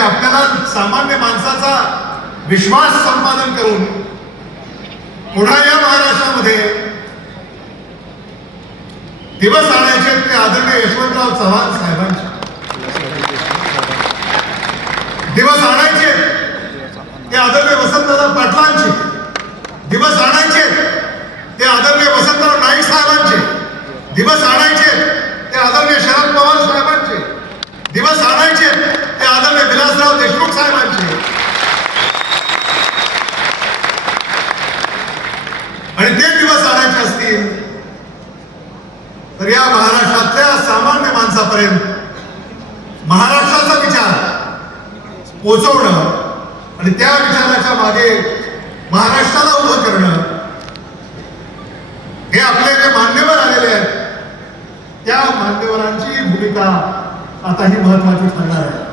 आपल्याला सामान्य माणसाचा विश्वास संपादन करून पुन्हा या महाराष्ट्रामध्ये दिवस आणायचे ते आदरणीय यशवंतराव चव्हाण साहेबांचे. दिवस आणायचे ते आदरणीय वसंतदादा पाटलांचे. दिवस आणायचे ते आदरणीय वसंतराव नाईक साहेबांचे. दिवस आणायचे ते आदरणीय शरद पवार साहेबांचे दिवस आणायचे ते आदरणीय विलासराव देशमुख साहेबांचे आणि ते दिवस आणायचे असतील तर या महाराष्ट्रातल्या सामान्य माणसापर्यंत महाराष्ट्राचा विचार पोचवणं आणि त्या विचाराच्या मागे महाराष्ट्राला उभं करणं हे आपले जे मान्यवर आलेले आहेत त्या मान्यवरांची भूमिका आता ही महत्वाची ठरणार आहे.